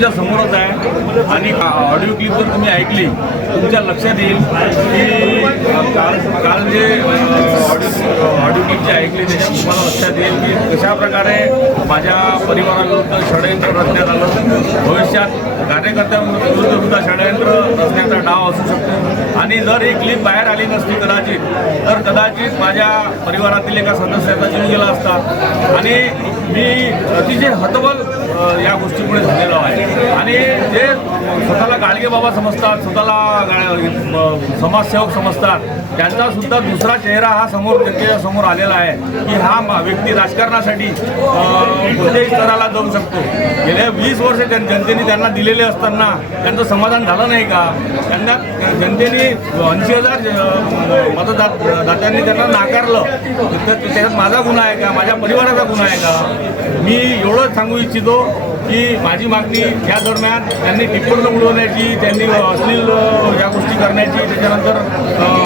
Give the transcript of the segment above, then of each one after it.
तुमच्या समोरच आहे आणि ऑडिओ क्लिप जर तुम्ही ऐकली तुमच्या लक्षात येईल की काल जे ऑडिओ क्लिप जे ऐकले त्याच्यात तुम्हाला लक्षात येईल की कशा प्रकारे माझ्या परिवाराविरुद्ध षडयंत्र रचण्यात आलं. भविष्यात कार्यकर्त्यांविरुद्ध सुद्धा षडयंत्र रचण्याचा डाव असू शकतो आणि जर ही क्लिप बाहेर आली नसती कदाचित माझ्या परिवारातील एका सदस्याचा जीव गेला असता आणि मी अतिशय हतबल या गोष्टीमुळे झालेलो आहे. आणि जे स्वतःला गाडगे बाबा समजतात, स्वतःला समाजसेवक समजतात, त्यांचा सुद्धा दुसरा चेहरा हा जनतेच्या समोर आलेला आहे की हा व्यक्ती राजकारणासाठी कोणत्याही स्तराला जाऊ शकतो. गेल्या 20 वर्ष जनतेने त्यांना दिलेले असताना त्यांचं समाधान झालं नाही का? त्यांना जनतेने 80,000 मतदात्यांनी त्यांना नाकारलं तर त्याच्यात माझा गुन्हा आहे का? माझ्या परिवाराचा गुन्हा आहे का? मी एवढंच सांगू इच्छितो की माझी मागणी या दरम्यान त्यांनी टिप्पण उडवण्याची, त्यांनी अश्लील या गोष्टी करण्याची, त्याच्यानंतर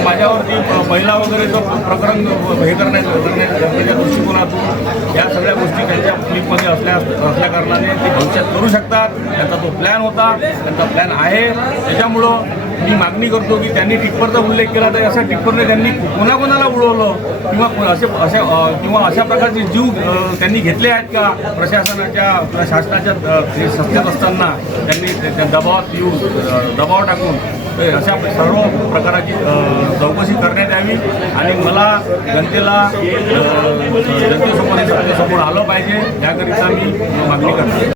माझ्यावरती महिला वगैरेचं प्रकरण हे करण्याच्या दृष्टिकोनातून या सगळ्या गोष्टी त्यांच्या क्लिपमध्ये असल्या कारणाने ते भविष्यात करू शकतात. त्यांचा तो प्लॅन होता, त्यांचा प्लॅन आहे. त्याच्यामुळं मी मागणी करतो की त्यांनी टिप्परचा उल्लेख केला तर अशा टिप्परने त्यांनी कोणाकोणाला उडवलं किंवा अशा प्रकारचे जीव त्यांनी घेतले आहेत का? प्रशासनाच्या शासनाच्या सत्तेत असताना त्यांनी दबाव टाकून अशा सर्व प्रकाराची चौकशी करण्यात यावी आणि मला जनतेसमोर आलं पाहिजे याकरिता मी मागणी करतो.